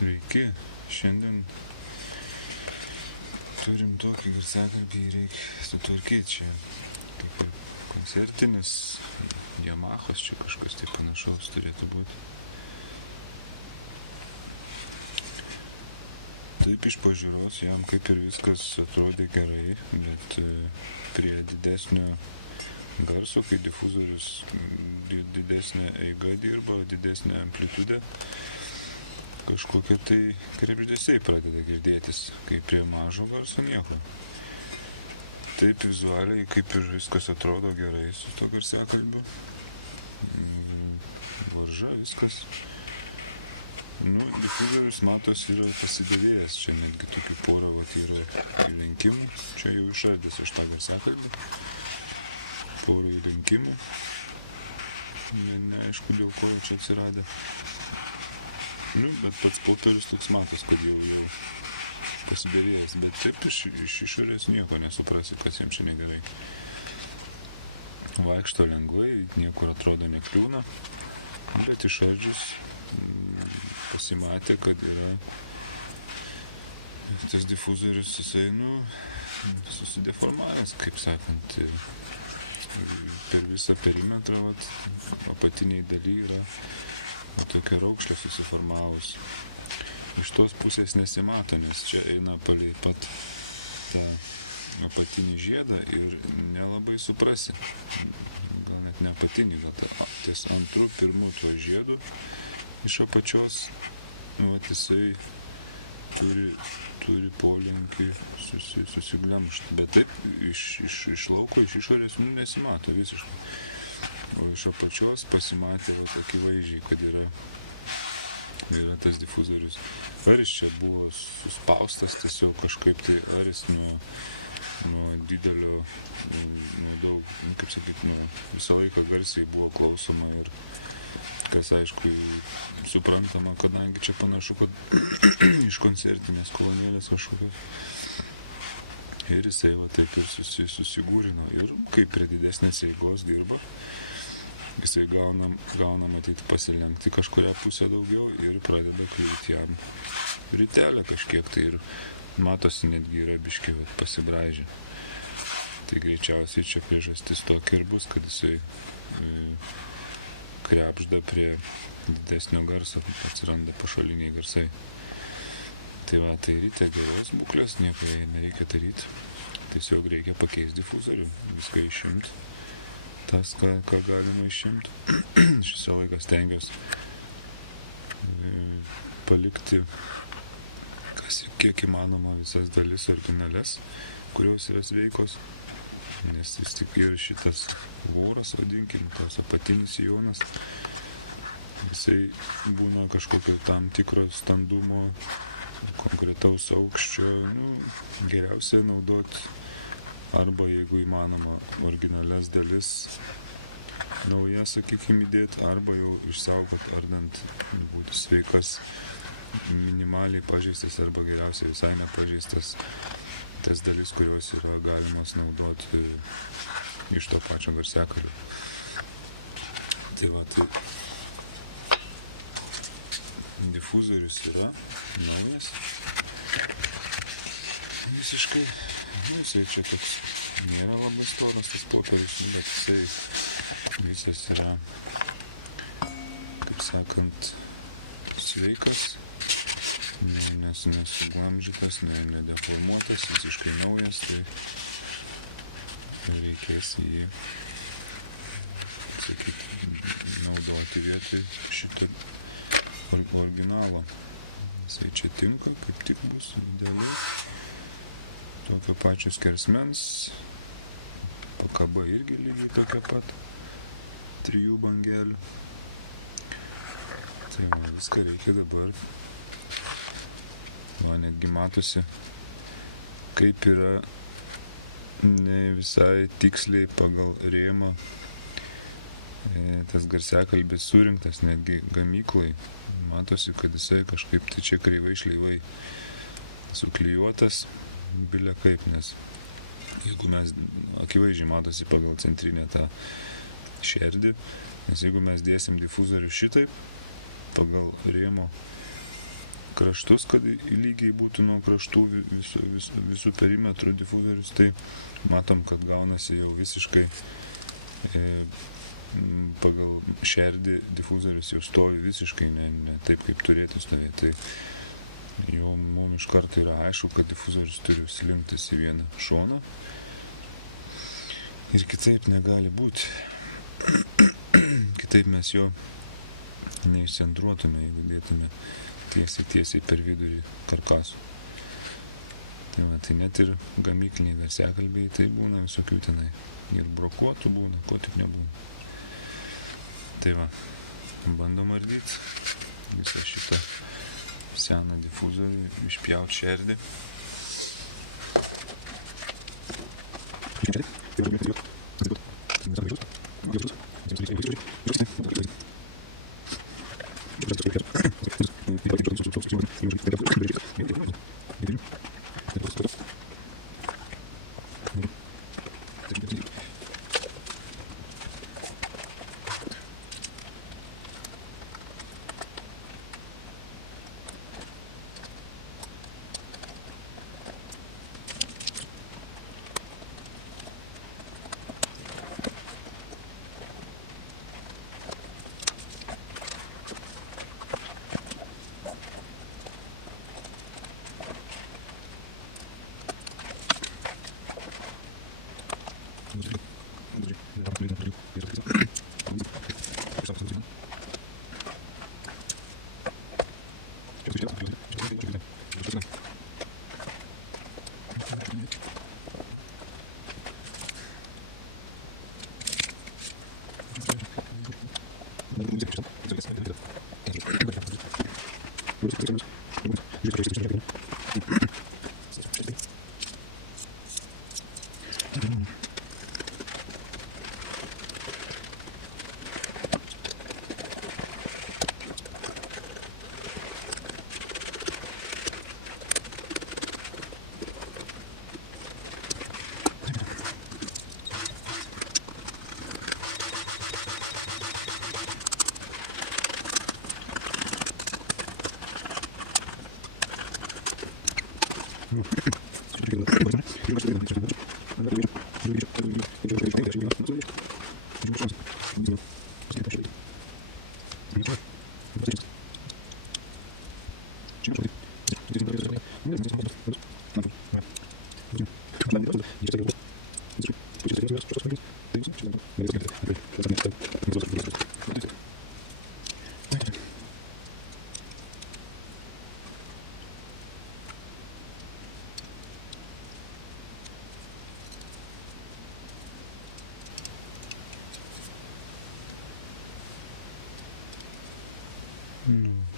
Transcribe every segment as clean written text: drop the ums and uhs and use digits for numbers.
Sveiki, šiandien turim tokį garsiakalbį, reikia sutvarkyti čia. Kaip ir koncertinis Yamahos, čia kažkas tai panašaus turėtų būti. Taip iš pažiūros jam kaip ir viskas atrodė gerai, bet prie didesnio garso, kai difuzorius didesnė eiga dirba, didesnė amplitude, kažkokie tai krebždesiai pradeda girdėtis, kai prie mažo garso nieko. Taip vizualiai kaip ir viskas atrodo gerai su to garsiakalbiu. Varža, viskas. Difuzorius matos yra pasidavėjęs, čia netgi tokių porą yra įlenkimų, čia jau išardęs aš tą garsiakalbį. Porą įlenkimų, neaišku dėl ko čia atsiradę. Bet pats popierius toks matos, kad jau pasidavėjęs, bet taip iš išorės nieko nesuprasi, kas jam čia negerai. Vaikšto lengvai, niekur atrodo nekliūna, bet išardžius pasimatė, kad yra tas difuzorius, jisai, susideformavęs, kaip sakant, per visą perimetrą, apatiniai daly yra tokia raukšlė susiformavus. Iš tos pusės nesimato, nes čia eina palei pat tą apatinį žiedą ir nelabai suprasi. Gal net ne apatinį, bet ties antru, pirmu tuo žiedu iš apačios, jisai turi polinkį susiglemžti, bet taip iš lauko, iš išorės nesimato visiškai. O iš apačios pasimatė akivaizdžiai, kad yra tas difuzorius. Ar jis čia buvo suspaustas tiesiog kažkaip tai, ar jis nuo didelio, nuo daug, kaip sakyti, visą laiką garsiai buvo klausoma ir kas aišku suprantama, kadangi čia panašu, kad iš koncertinės kolonėlės kažkokios. Ir jisai taip ir susigūrino. Ir kaip prie didesnės eigos dirba, jisai gauna matyti pasilenkti kažkurią pusę daugiau ir pradeda kliūti jam rytelę kažkiek tai ir matosi netgi yra biškį pasibraižę. Tai greičiausiai čia priežastis tokia ir bus, kad jisai krebžda prie didesnio garso, atsiranda pašaliniai garsai. Tai ryte geros būklės, nieko nereikia daryti. Tiesiog reikia pakeisti difuzorių, viską išimti. Tas, ką galima išimti. Šisą laiką stengiuosi palikti kiek įmanoma visas dalis originales, kurios yra sveikos. Nes vis tik ir šitas voras, vadinkim, tas apatinis sijonas, jisai būna kažkokio tam tikro standumo, konkretaus aukščio, geriausia naudoti arba, jeigu įmanoma, originalias dalis naujas, sakykime, įdėti, arba jau išsaugoti ardant, būtų sveikas, minimaliai pažeistas arba geriausiai visai nepažeistas tas dalis, kurios yra galimas naudoti iš to pačio garsiakalbio. Tai difuzorius yra naujas. Visiškai, jisai čia toks nėra labai storas tas popierius, bet jisai visas yra, kaip sakant, sveikas, nesuglamžytas, nedeformuotas, visiškai naujas, tai reikės jį, sakyti, naudoti vietoj šito originalo. Jisai čia tinka, kaip tik bus idealiai. Tokio pačio skersmens, pakaba irgi lygiai tokia pat, 3 bangelių. Tai viską reikia dabar. Netgi matosi, kaip yra ne visai tiksliai pagal rėmą tas garsiakalbis surinktas, netgi gamyklai. Matosi, kad jisai kažkaip tai čia kreivai šleivai suklijuotas, bilia kaip, nes jeigu mes akivaizdžiai matosi pagal centrinę tą šerdį, nes jeigu mes dėsim difuzorių šitaip, pagal rėmo kraštus, kad lygiai būtų nuo kraštų visų perimetrų difuzorius, tai matom, kad gaunasi jau visiškai pagal šerdį difuzorius jau stovi visiškai ne taip, kaip turėtų stovėti. Tai jau mums iš karto yra aišku, kad difuzorius turi slinktis į vieną šoną ir kitaip negali būti. Kitaip mes jo neišcentruotume, jeigu dėtume tiesiai per vidurį karkasų. Tai net ir gamykliniai garsiakalbiai, tai būna visokių tenai. Ir brokuotų būna, ko tik nebūna. Tai va, bandom ardyti visą šitą seną difuzorių, išpjaut šerdį.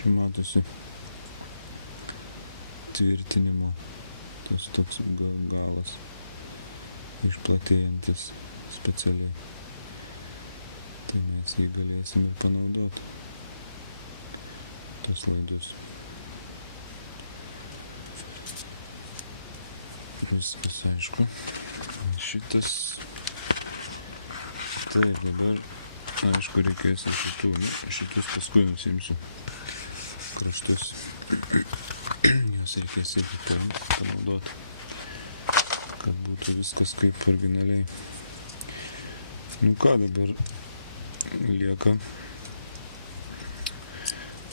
Matosi tvirtinimo tas toks galas išplatėjantis specialiai. Tai mes jį galėsime panaudoti, tos laidus. Viskas aišku. Šitas. Taip, dabar aišku reikės ir šitus paskui nusimsiu kraštus. Jos reikės irgi panaudoti, kad būtų viskas kaip originaliai. Nu ką, dabar lieka.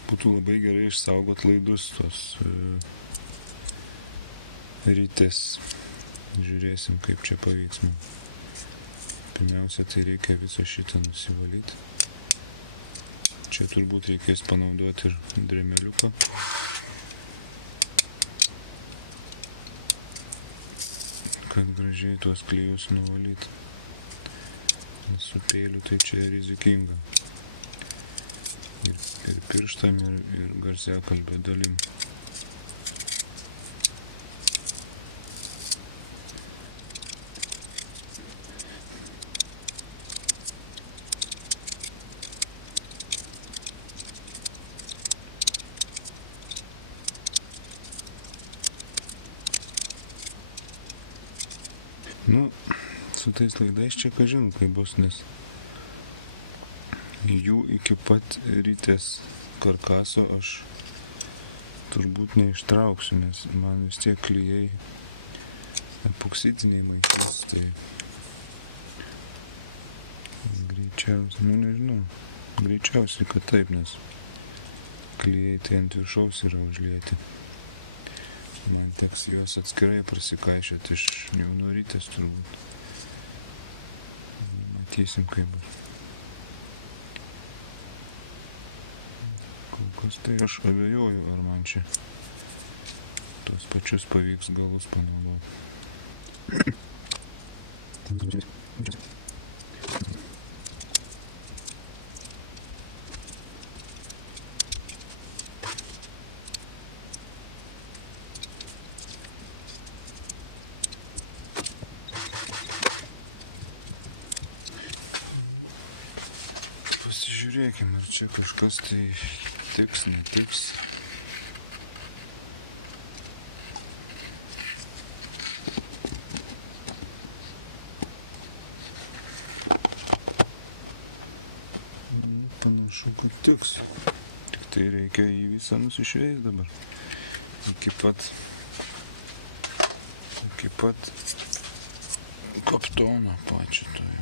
Būtų labai gerai išsaugot laidus tos rytės. Žiūrėsim, kaip čia pavyks mums. Pirmiausia, tai reikia visą šitą nusivalyti. Čia turbūt reikės panaudoti ir dremeliuką. Kad gražiai tuos klijus nuvalyti. Su peiliu tai čia rizikinga. Ir pirštam, ir garsiakalbio dalim. Nu, su tais laidais čia kažin, kai bus, nes jų iki pat rytės karkaso aš turbūt neištrauksiu, nes man vis tiek klijai epoksidiniai maišys, tai greičiausiai, nežinau, greičiausiai, kad taip, nes klijai tai ant viršaus yra užlieti. Man teks juos atskirai prasikaišėti iš jaunorytės turbūt. Matysim, kaip bus. Kol kas tai aš abejoju, ar man čia tos pačius pavyks galus panaudoti. Pasižiūrėkime, ar čia kažkas tai tiks, netiks. Panašu, kad tiks. Tik tai reikia jį visą nusišveist dabar. Iki pat kaptono pačio toje.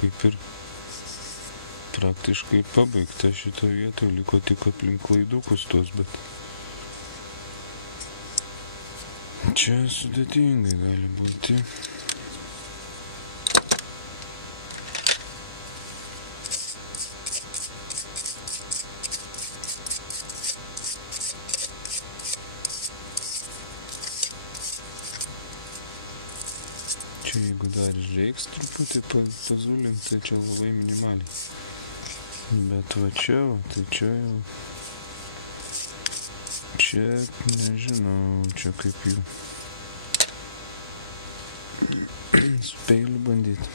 kaip ir praktiškai pabaigta šito vietoje, liko tik aplink klaidukus tuos, bet čia sudėtingai gali būti. Čia jeigu dar reiks truputį pazulinti, tai čia labai minimaliai. Bet va čia, tai čia jau... Čia nežinau, čia kaip jau... Su peiliu bandyti.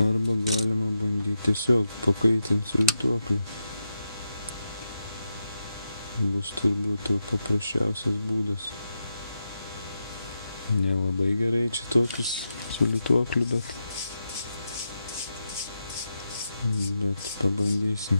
Arba galima bandyti tiesiog pakaitinti sulituoklį. Bus turbūt paprasčiausias būdas. Nelabai gerai čia tokius su lituokliu, bet pabandysim.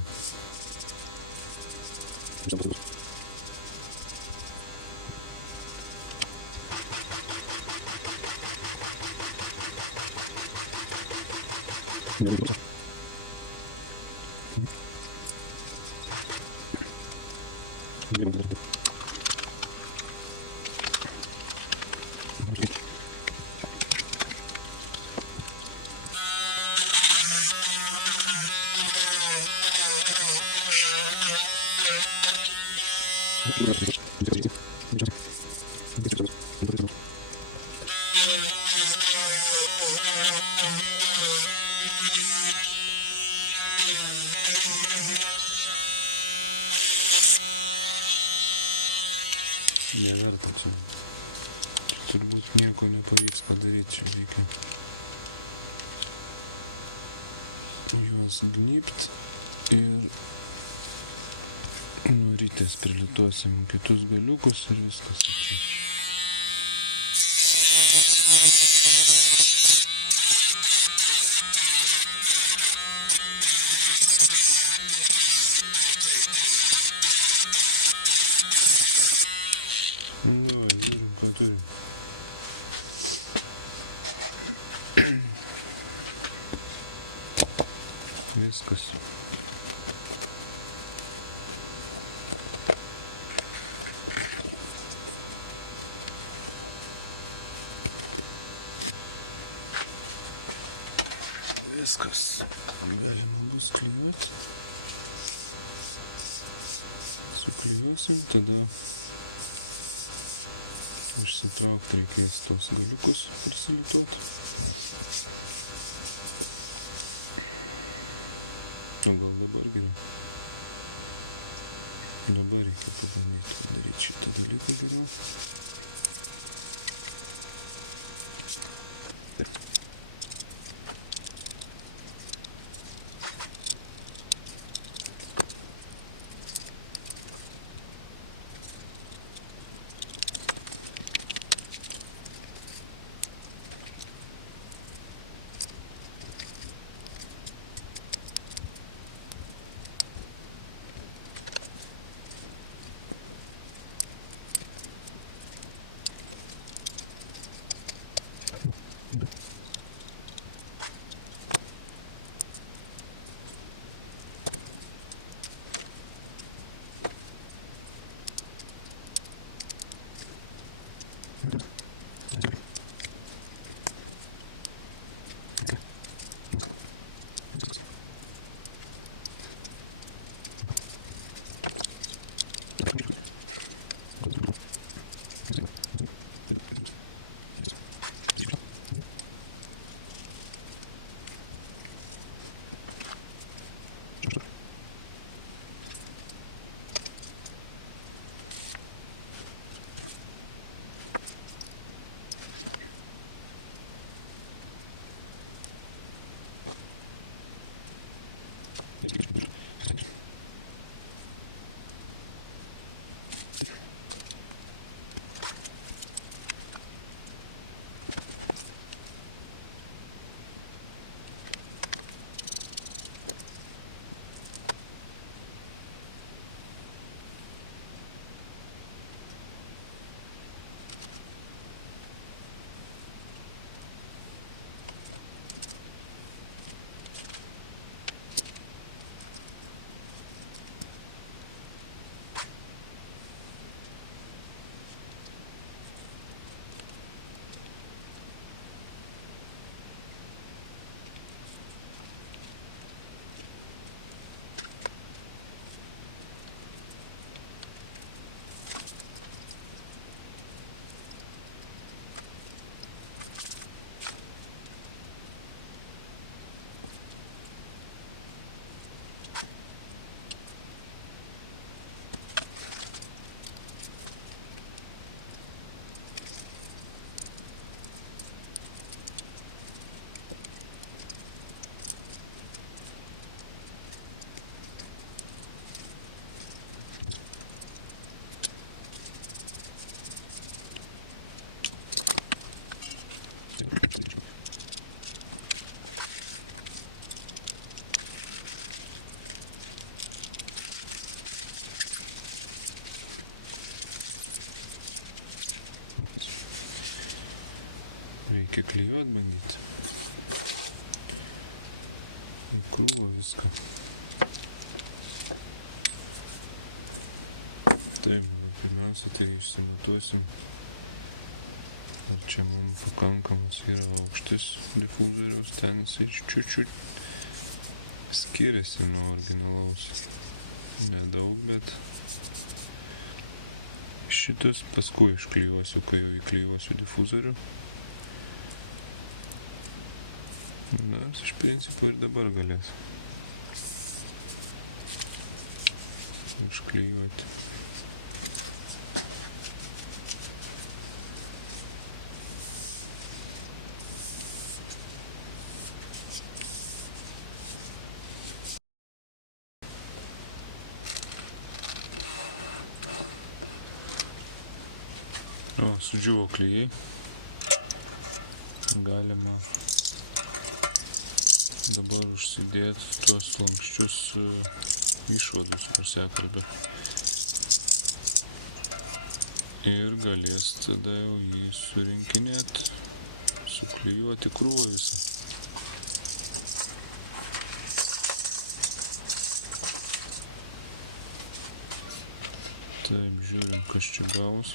Neverta čia. Turbūt nieko nepavyks padaryti, čia reikia juos gnybt ir nurytės prilituosim kitus galiukus ir viskas. Давай, žiūrim, ką turim. Viskas. Viskas. Galima bus klijuoti. Suklijuosim, tada išsitraukti reikės tos galiukus prisilituoti. O gal dabar geriau? Dabar reikia pabandyti padaryti šitą dalyką geriau. reikia klijuot bandyti. Į krūvą viską. Taip, pirmiausia, tai išsimatuosim, ar čia mums pakankamas yra aukštis difuzoriaus, ten jisai čiut skiriasi nuo originalaus. Nedaug, bet šitus paskui išklijuosiu, kai jau įklijuosiu difuzorių. Nors iš principo ir dabar galės išklijuoti. O, sudžiuvo klijai. Galima dabar užsidėti tuos lanksčius išvadus garsiakalbio. Ir galės tada jau jį surinkinėti, suklijuoti krūvą visą. Taip, žiūrim, kas čia gavus.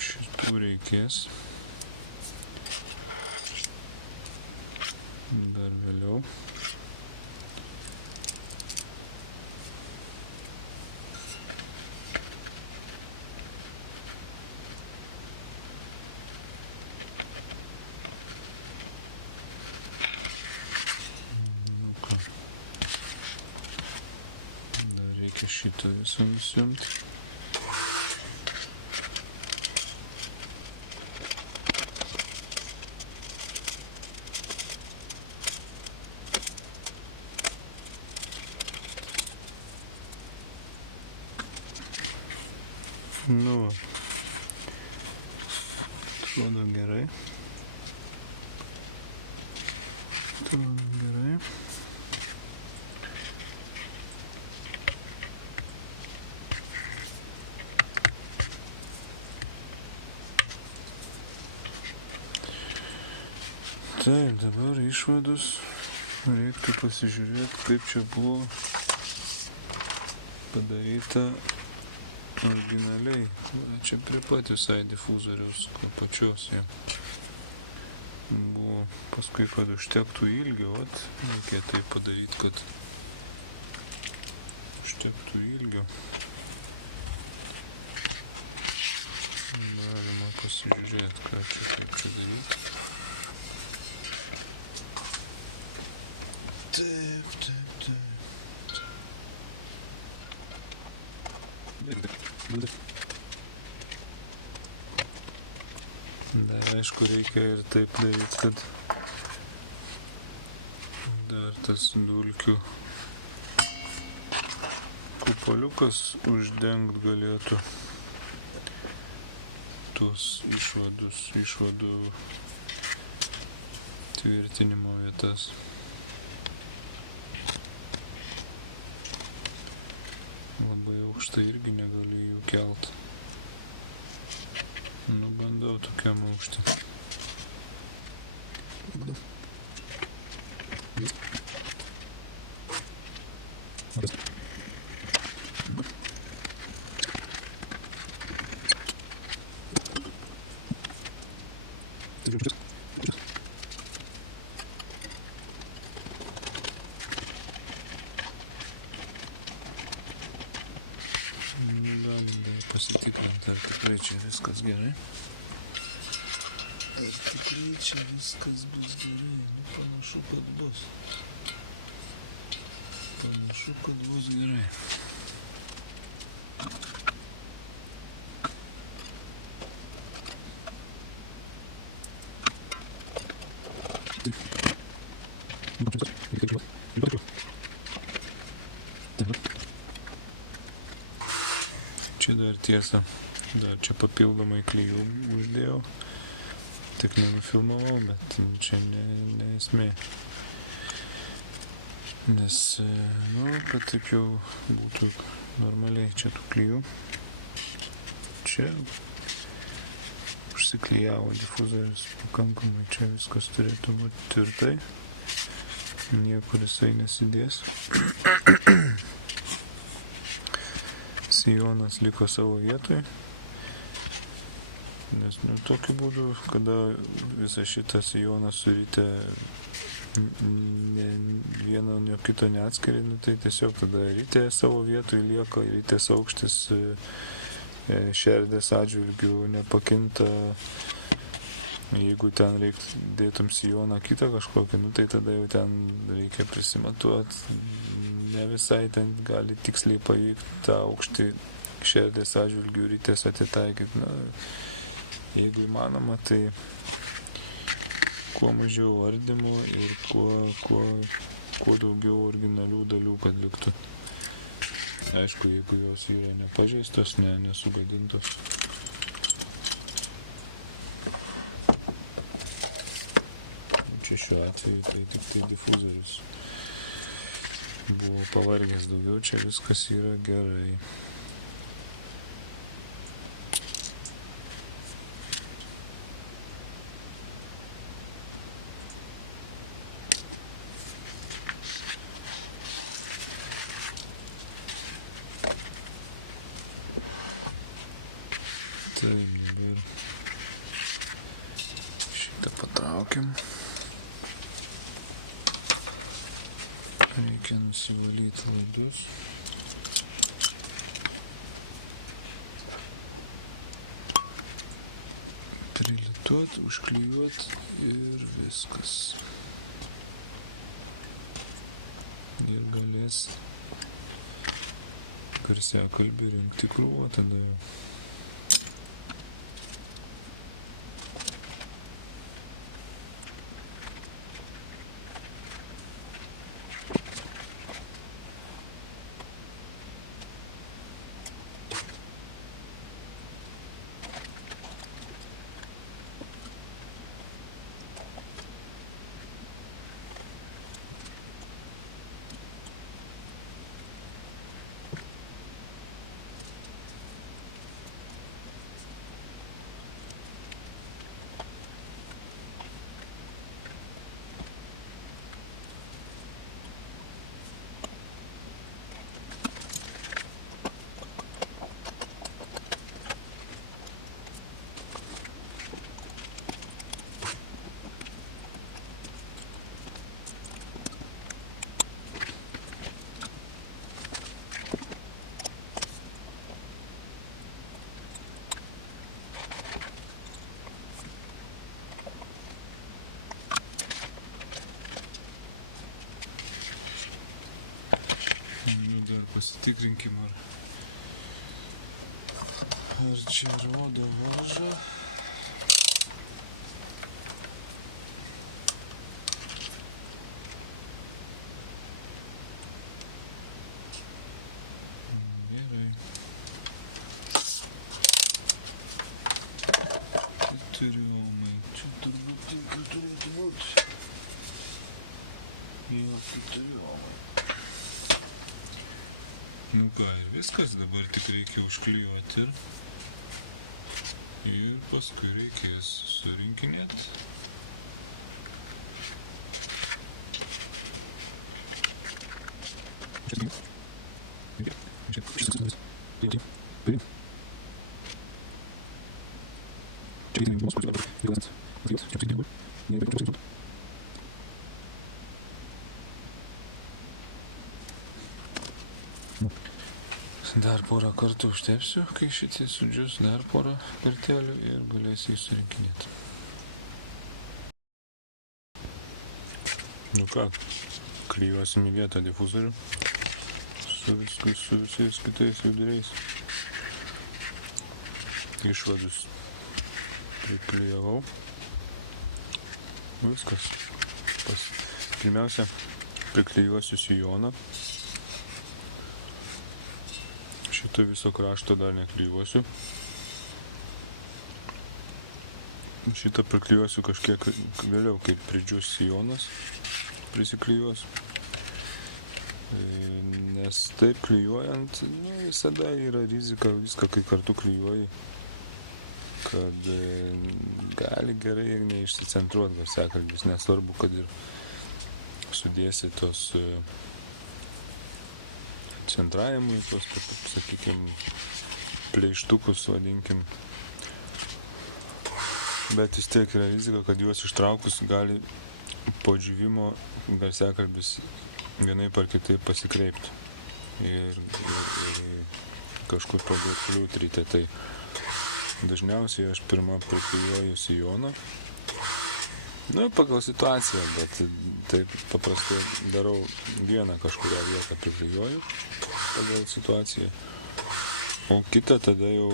Šitų reikės dar vėliau. Nu ką, dar reikia šitą visą nusiimti. Nu va, atrodo gerai. Taip, dabar išvadus reiktų pasižiūrėti, kaip čia buvo padaryta originaliai. Čia prie pat visai difuzoriaus pačios jau buvo. Paskui, kad užtektų ilgio, reikia tai padaryti, kad užtektų ilgio. Galima pasižiūrėti, ką čia kaip čia daryti. Taip. Dar aišku, reikia ir taip daryti, kad dar tas dulkių kupoliukas uždengt galėtų tuos išvadų tvirtinimo vietas. Labai aukštai irgi negaliu jų kelt. Nu, bandau tokiam aukštį. Pasitikrinti, ar tikrai čia viskas gerai. Ar tikrai čia viskas bus gerai? Nu, panašu, kad bus. Panašu, kad bus gerai. Čia dar tiesa, dar čia papildomai klijų uždėjau, tik nenufilmavau, bet čia ne esmė. Nes, nu, kad taip jau būtų normaliai čia tų klijų. čia užsiklijavo difuzorius pakankamai, čia viskas turėtų būti tvirtai, niekur jisai nesidės. Sijonas liko savo vietoj, nes tokiu būdu, kada visą šitą sijoną suritę vieno nuo kito neatskiri, tai tiesiog tada rytė savo vietoj lieka, rytės aukštis šerdės atžvilgių nepakinta. Jeigu ten dėtum sijoną kitą kažkokį, tai tada jau ten reikia prisimatuoti. Ne visai ten gali tiksliai pavykti tą aukštį šerdės atžvilgių rytės atitaikyti. Jeigu įmanoma, tai kuo mažiau ardymų ir kuo daugiau originalių dalių, kad liktų. Aišku, jeigu jos yra nepažeistos, nesugadintos. Čia šiuo atveju tai tik tai difuzorius buvo pavargęs daugiau, čia viskas yra gerai. Taip, dabar šitą patraukiam. Reikia nusivalyti laidus. Prilituot, užklijuot ir viskas. Ir galės garsiakalbį rinkti krūvą tada jau. Pasitikrinkim, ar čia rodo varžą. Gerai. Keturiomai. Čia turbūt tinka turėtų būti. Jo, keturiomai. Nu ką, ir viskas, dabar tik reikia užklijuoti ir paskui reikės surinkinėti. Dar porą kartų užtepsiu, kai šitie sudžius, dar porą kartelių ir galėsiu jį surinkinėti. Nu ką, klijuosim į vietą difuzorių su visais kitais viduriais. Išvadus priklijavau. Viskas. Pirmiausia, priklijuosiu sijoną. Šito viso krašto dar neklijuosiu. Šitą priklijuosiu kažkiek vėliau, kai pridžius sijonas, prisiklijuos. Nes taip klijuojant, visada yra rizika viską, kai kartu klijuoji, kad gali gerai neišsicentruoti garsiakalbis, nesvarbu, kad ir sudėsi tos centravimui, tos, sakykime, pleištukus, vadinkim. Bet vis tiek yra rizika, kad juos ištraukus gali po džiūvimo garsiakalbis vienaip ar kitaip pasikreipti ir kažkur pradėti kliūtryti. Tai dažniausiai aš pirmą priklijuoju sijoną. Pagal situaciją, bet taip paprastai darau vieną kažkurią vietą priklijuoju pagal situaciją, o kitą tada jau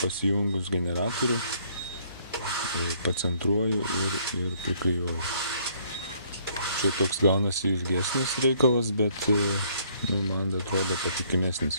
pasijungus generatorių pacentruoju ir priklijuoju. Čia toks gaunasi ilgesnis reikalas, bet man atrodo patikimesnis.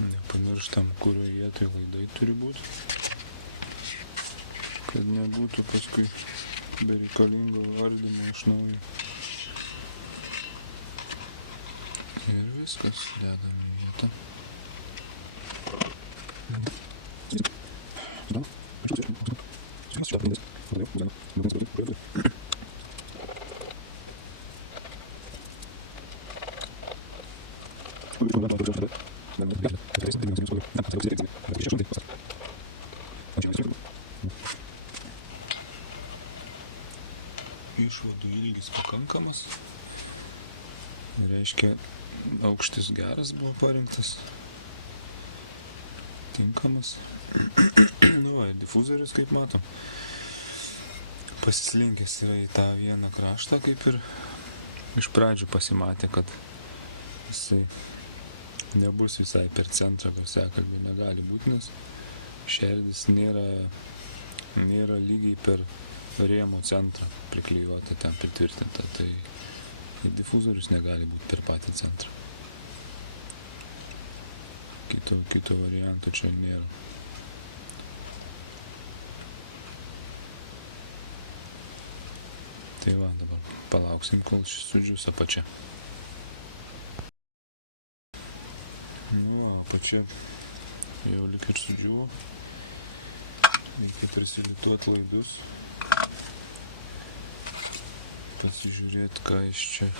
Nepamirštam, kurioje vietoje laidai turi būti, kad nebūtų paskui bereikalingo ardymo iš naujo. Ir viskas dedam į vietą. Išvadų ilgis pakankamas. Reiškia, aukštis geras buvo parinktas. Tinkamas. Difuzorius, kaip matom, pasislinkęs yra į tą vieną kraštą, kaip ir iš pradžių pasimatė, kad jisai nebus visai per centrą garsiakalbio, negali būti, nes šerdis nėra lygiai per rėmo centrą priklijuota, ten pritvirtinta, tai difuzorius negali būti per patį centrą. Kito varianto čia nėra. Tai va, dabar palauksim, kol šis sudžius apačia. Apačia jau lyg ir sudžiuvo. Reikia prisilituoti laidus. Pasižiūrėti, ką iš čia,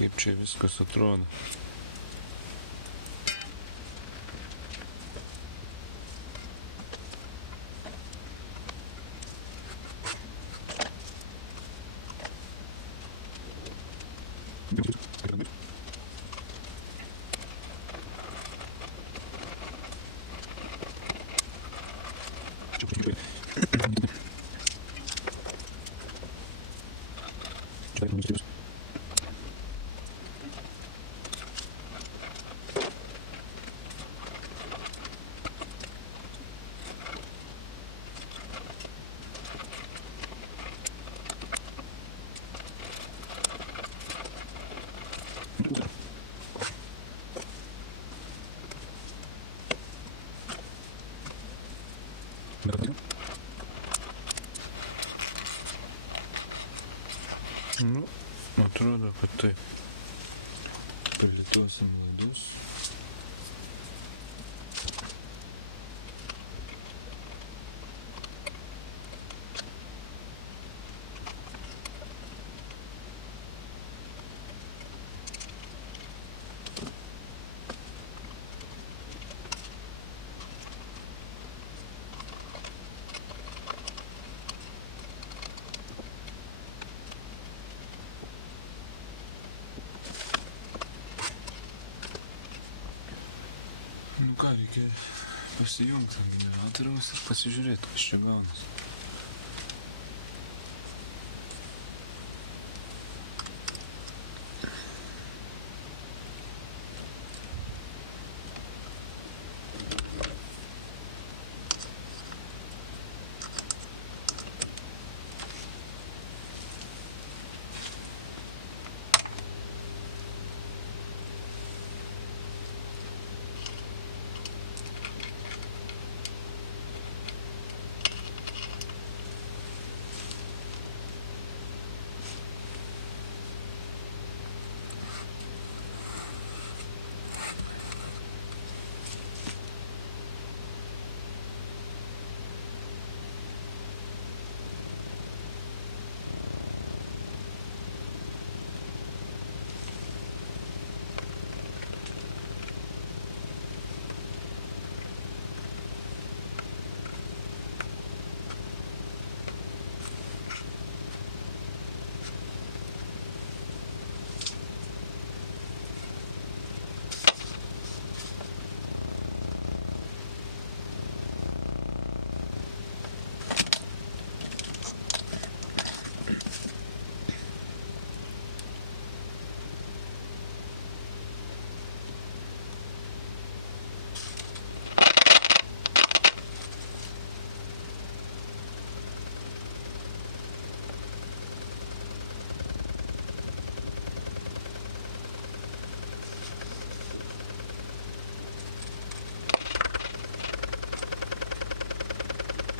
kaip čia viskas atrodo. Atrodo, kad taip. Prilituosim laidus. Reikia pasijungti generatoriaus ir pasižiūrėti, kas čia gaunasi.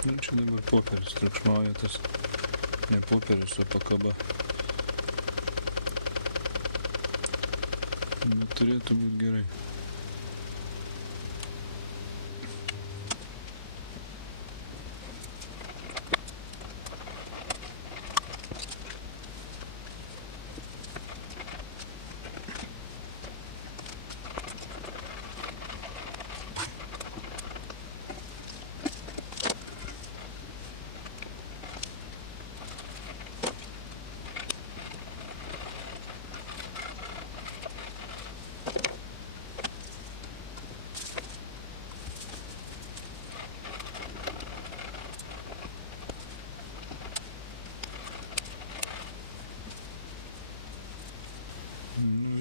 Nu, čia dabar popierius triukšmauja, tas ne popierius, o pakaba. Bet turėtų būti gerai.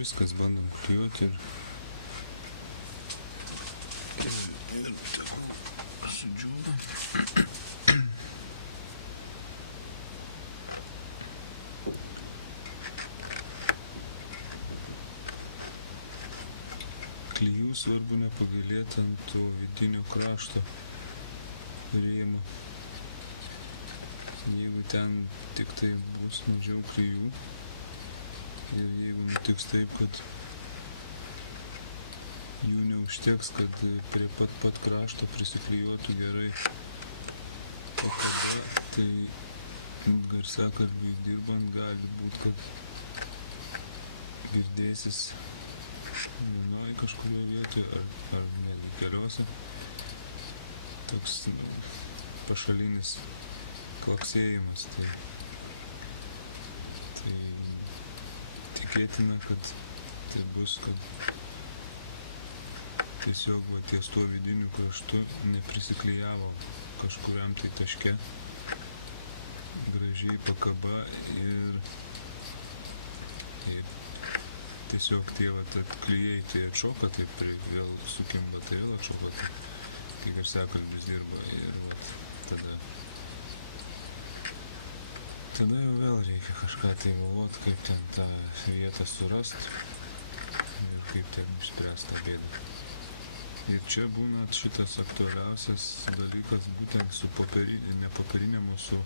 Viskas bandom klijuoti ir sudžiūna. Klijų svarbu nepagailėti ant to vidinio krašto rėmo. Jeigu ten tik tai bus mažiau klijų, ir jeigu nutiks taip, kad jų neužteks, kad prie pat krašto prisiklijuotų gerai pakaba, tai garsiakalbiui dirbant gali būt, kad girdėsis vienoj kažkurioje vietoje ar netgi keliose toks pašalinis klaksėjimas. Tai tikėtina, kad tai bus, kad tiesiog ties tuo vidiniu kraštu neprisiklijavo kažkuriam tai taške gražiai pakaba ir tiesiog tie klijai tai atšoka, taip vėl sukimba, tai vėl atšoka, kai garsiakalbis dirba ir tada jau vėl reikia kažką tai galvoti, kaip ten tą vietą surast ir kaip ten išspręst tą bėdą. Ir čia būna šitas aktualiausias dalykas būtent su ne popieriniam, o su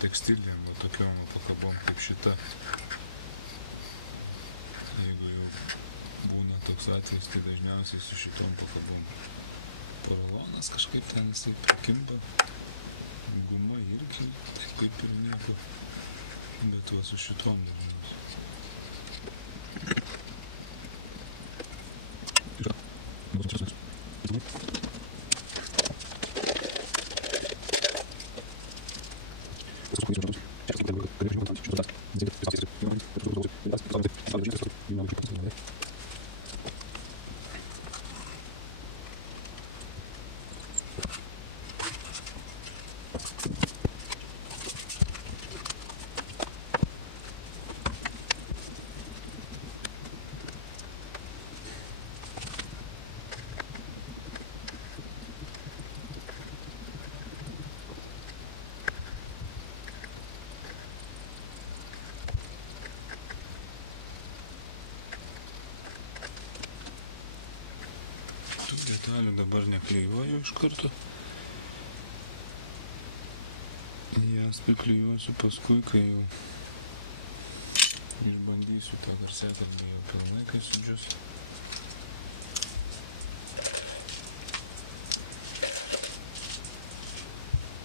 tekstiliniam, tokiom pakabom kaip šita. Jeigu jau būna toks atvejis, tai dažniausiai su šitom pakabom. Porolonas kažkaip ten jisai prikimba. Guma irgi, kaip ir nieko, bet va su šitom dažniausiai. Detalių dabar neklijuoju iš karto. Jas priklijuosiu paskui, kai jau išbandysiu tą garsiakalbį jau pilnai, kai sudžius.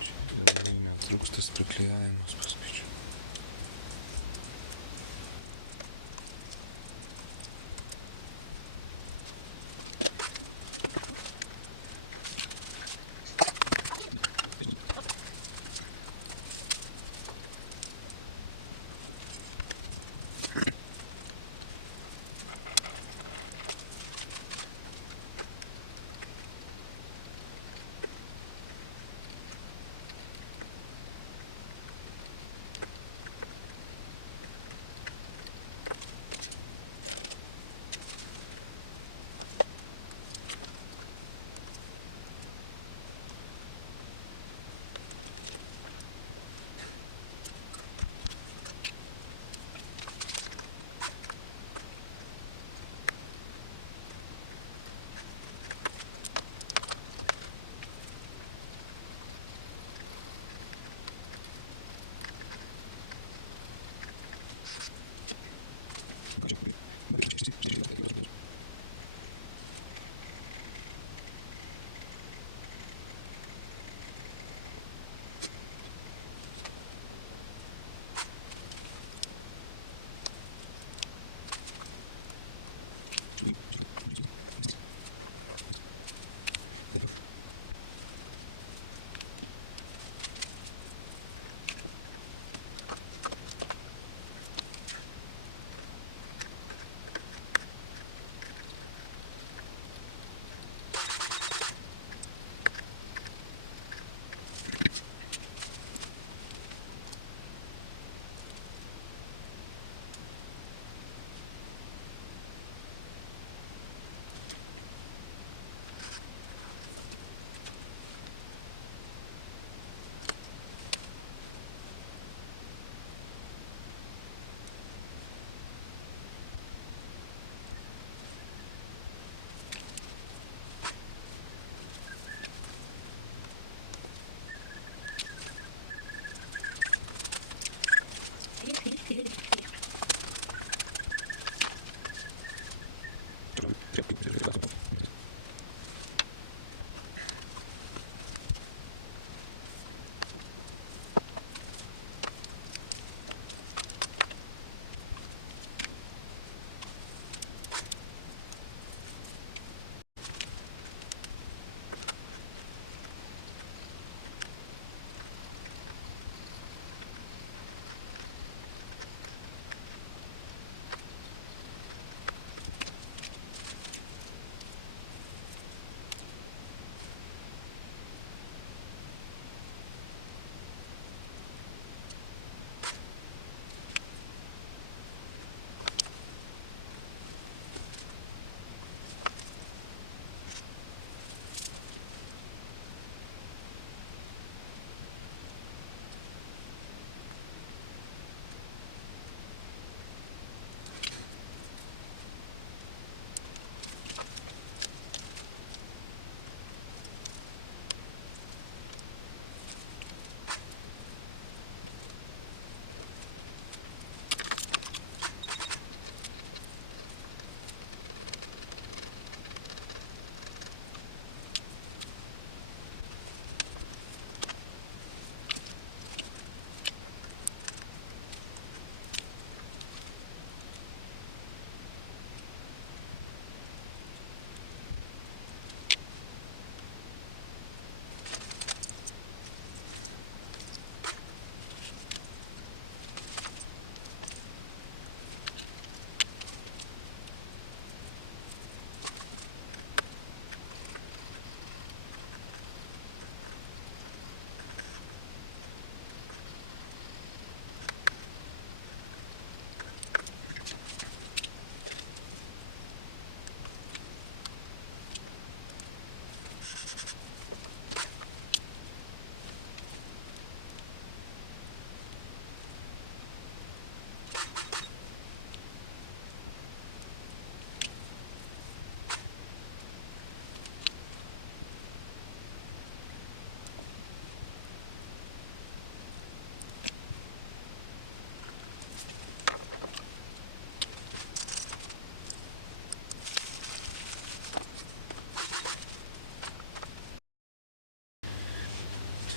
Čia labai netruks tas priklijavimas paskui čia.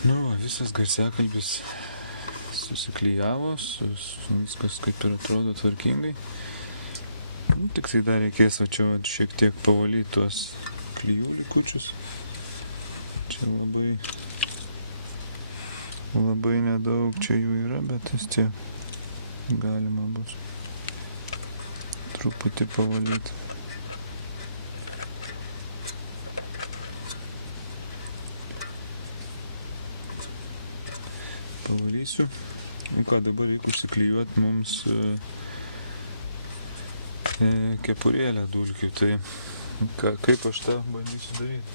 Nu, visas garsiakalbis susiklijavo, viskas kaip ir atrodo tvarkingai. Nu, tik tai dar reikės va čia šiek tiek pavalyti tuos klijų likučius. Čia labai nedaug čia jų yra, bet vis tiek galima bus truputį pavalyti. Pavalysiu. Ir ką dabar reikia užsiklijuoti mums kepurėlę dulkių. Tai kaip aš tą bandysiu daryti?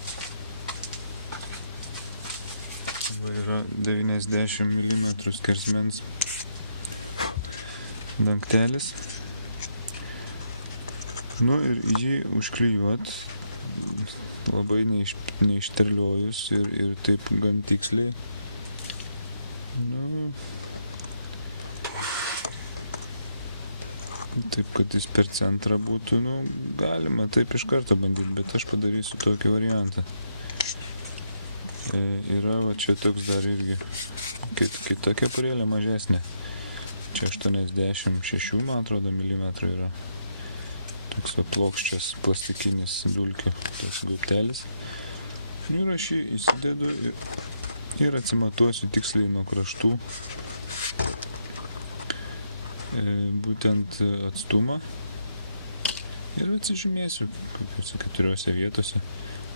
Va yra 90 mm skersmens dangtelis. Nu ir jį užklijuot labai neišterliojus ir taip gan tiksliai. Nu, taip, kad jis per centrą būtų, nu, galima taip iš karto bandyti, bet aš padarysiu tokį variantą. Yra va čia toks dar irgi kita kepurėlė mažesnė. Čia 86, man atrodo, milimetrų yra. Toks va plokščias plastikinis dulkių toks gaubtelis. Ir aš jį įsidedu ir atsimatuosiu tiksliai nuo kraštų būtent atstumą ir atsižymėsiu kokiuose 4 vietose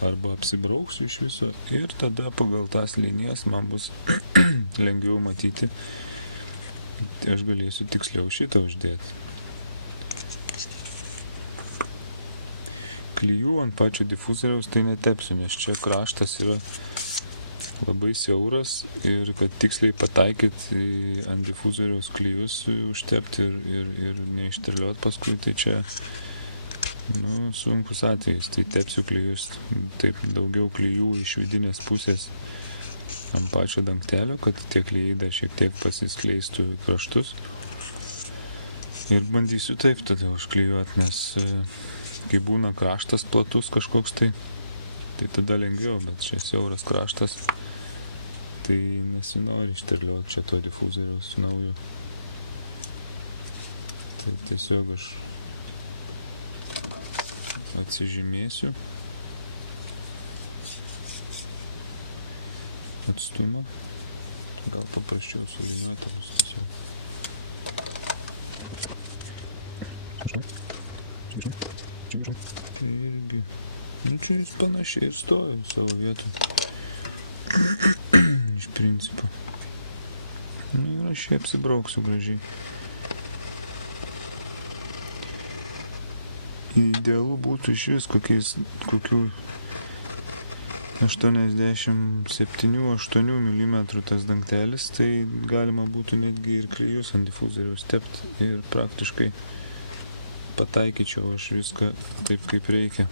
arba apsibrauksiu iš viso ir tada pagal tas linijas man bus lengviau matyti, aš galėsiu tiksliau šitą uždėti. Klijų ant pačio difuzoriaus tai netepsiu, nes čia kraštas yra labai siauras ir kad tiksliai pataikyti ant difuzoriaus klijus užtepti ir neišterliuot paskui, tai čia sunkus atvejis. Tai tepsiu klijus, taip daugiau klijų iš vidinės pusės ant pačio dangtelio, kad tie klijai dar šiek tiek pasiskleistų į kraštus. Ir bandysiu taip tada užklijuoti, nes kai būna kraštas platus kažkoks tai tada lengviau, bet čia siauras kraštas, tai nesinori išterliuoti čia to difuzoriaus naujo. Tai tiesiog aš atsižymėsiu atstumą, gal paprasčiau sudėliuotas tiesiog. Irgi. Nu, čia jis panašiai ir stovi savo vietą. Iš principo. Nu, ir aš jį apsibrauksiu gražiai. Idealu būtų iš vis kokių 87-8 mm tas dangtelis, tai galima būtų netgi ir klijus ant difuzoriaus tepti ir praktiškai pataikyčiau aš viską taip kaip reikia.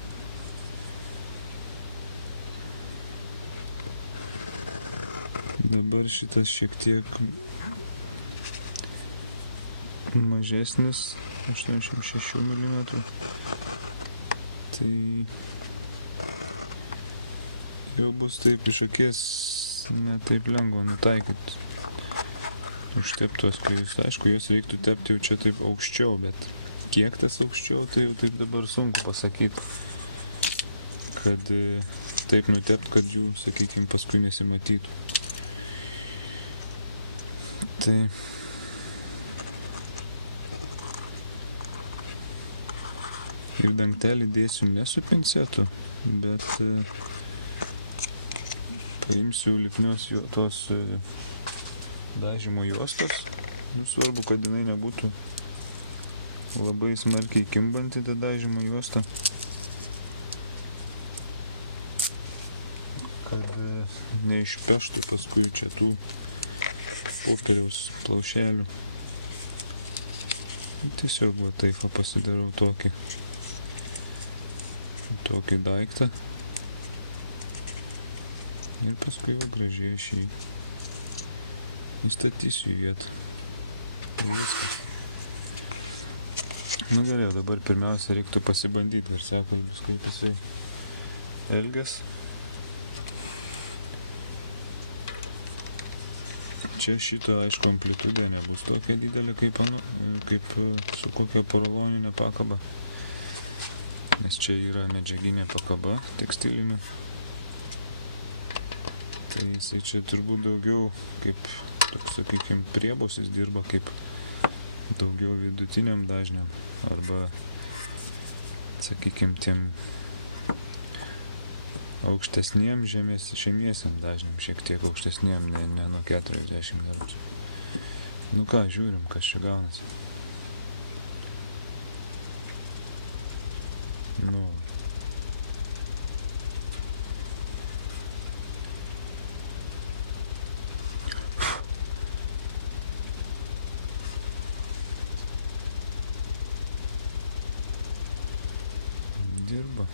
Dabar šitas šiek tiek mažesnis, 86 mm. Tai jau bus taip iššūkės, ne taip lengva nutaikyti. Užtepti tuos klijus. Aišku, juos reiktų tepti jau čia taip aukščiau, bet kiek tas aukščiau, tai jau taip dabar sunku pasakyti. Kad taip nutepti, kad jų, sakykime, paskui nesimatytų. Tai ir dangtelį dėsiu ne su pincetu, bet paimsiu lipnios tos dažymo juostos. Svarbu, kad jinai nebūtų labai smarkiai kimbanti ta dažymo juosta, kad neišpeštų paskui čia tų popieriaus plaušelių. Tiesiog va taip pasidarau tokį daiktą ir paskui jau gražiai aš jį įstatysiu į vietą. Viskas. Nu gerai, dabar pirmiausia reiktų pasibandyti garsiakalbis, kaip jisai elgias. Čia šito, aišku, amplitudė nebus tokia didelė kaip su kokia poroloninė pakaba. Nes čia yra medžiaginė pakaba tekstilinė. Tai jisai čia turbūt daugiau kaip, toks, sakykime, priebusis dirba kaip daugiau vidutiniam dažniam arba, sakykime, tiem aukštesniem žemiesiam dažniam, šiek tiek aukštesniem, ne nuo 40 Hz. Nu ką, žiūrim, kas čia gaunasi. Nu. Dirba.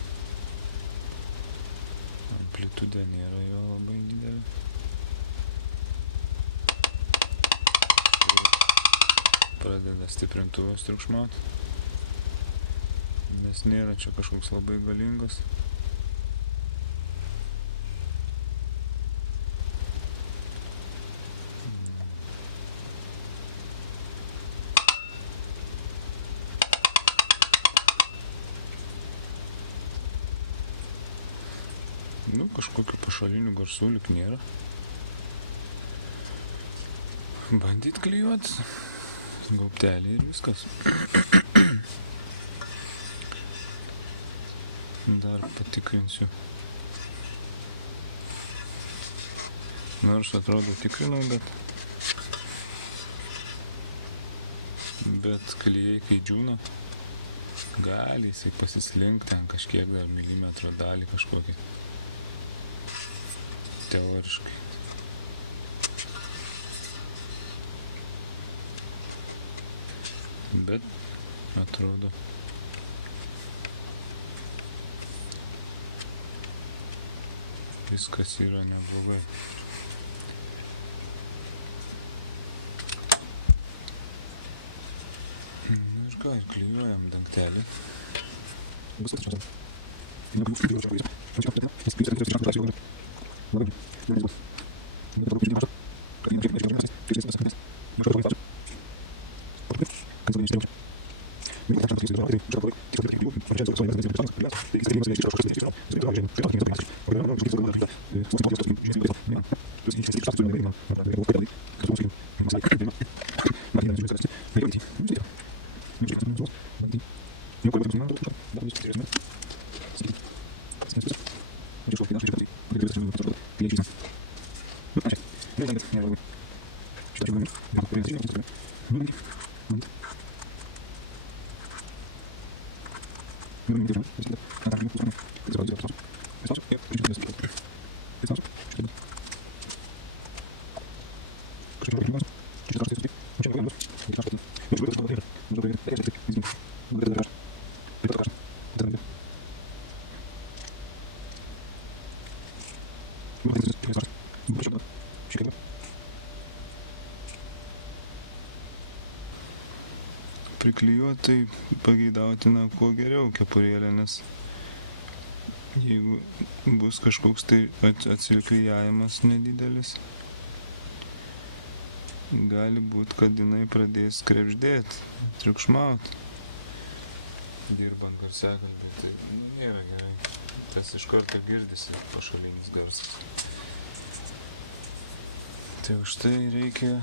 Amplitudė nėra jo labai didelė. Pradeda stiprintuvas triukšmauti, nes nėra čia kažkoks labai galingas. Nu, kažkokių pašalinių garsų lyg nėra. Bandyt klijuot gaubtelį ir viskas. Dar patikrinsiu. Nors atrodo tikrinau, bet klijai kai džiūna, gali jisai pasislinkti ten kažkiek dar milimetro dalį kažkokį. Teoriškai. Bet atrodo viskas yra neblogai. Ir ką, klijuojam dangtelį. Priklijuoti tai pageidautina kuo geriau kepurėlę, nes jeigu bus kažkoks tai atsiklijavimas nedidelis, gali būt, kad jinai pradės krebždėti, triukšmauti. Dirbant garsiakalbį, tai nėra gerai. Tas iš karto girdisi pašalinis garsas. Tai už tai reikia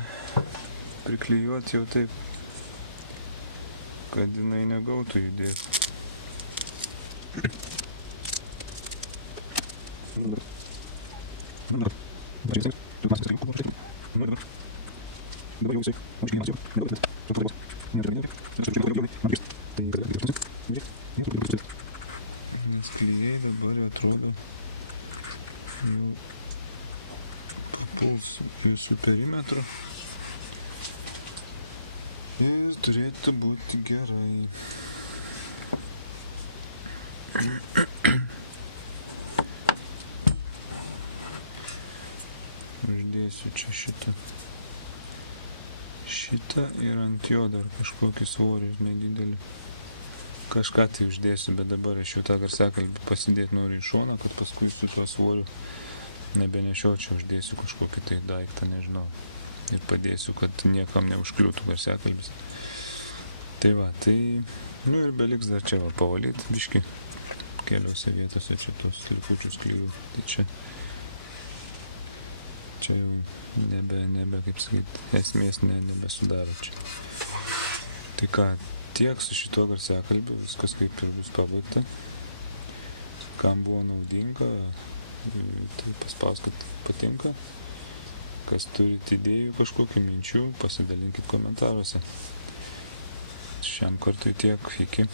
priklijuoti jau taip, kad jinai negautų judėti. Nes klijai dabar atrodo papuls jūsų perimetrą. Ir turėtų būti gerai. Uždėsiu čia šitą ir ant jo dar kažkokį svorį nedidelį. Kažką tai uždėsiu, bet dabar aš jau tą garsiakalbį pasidėti noriu į šoną, kad paskui su tuo svoriu nebenešiočiau, uždėsiu kažkokį tai daiktą, nežinau. ir padėsiu, kad niekam neužkliūtų garsiakalbis. Tai va, tai, nu ir beliks dar čia va pavalyti biškį keliose vietose, čia tos likučius klyvų, tai čia jau nebe kaip sakyt, esmės nebesudaro čia. Tai ką, tiek su šituo garsiakalbiu, viskas kaip ir bus pabaigta. Kam buvo naudinga, tai paspauskit patinka. Kas turite idėjų kažkokių minčių, pasidalinkit komentaruose. Šiam kartui tiek, iki.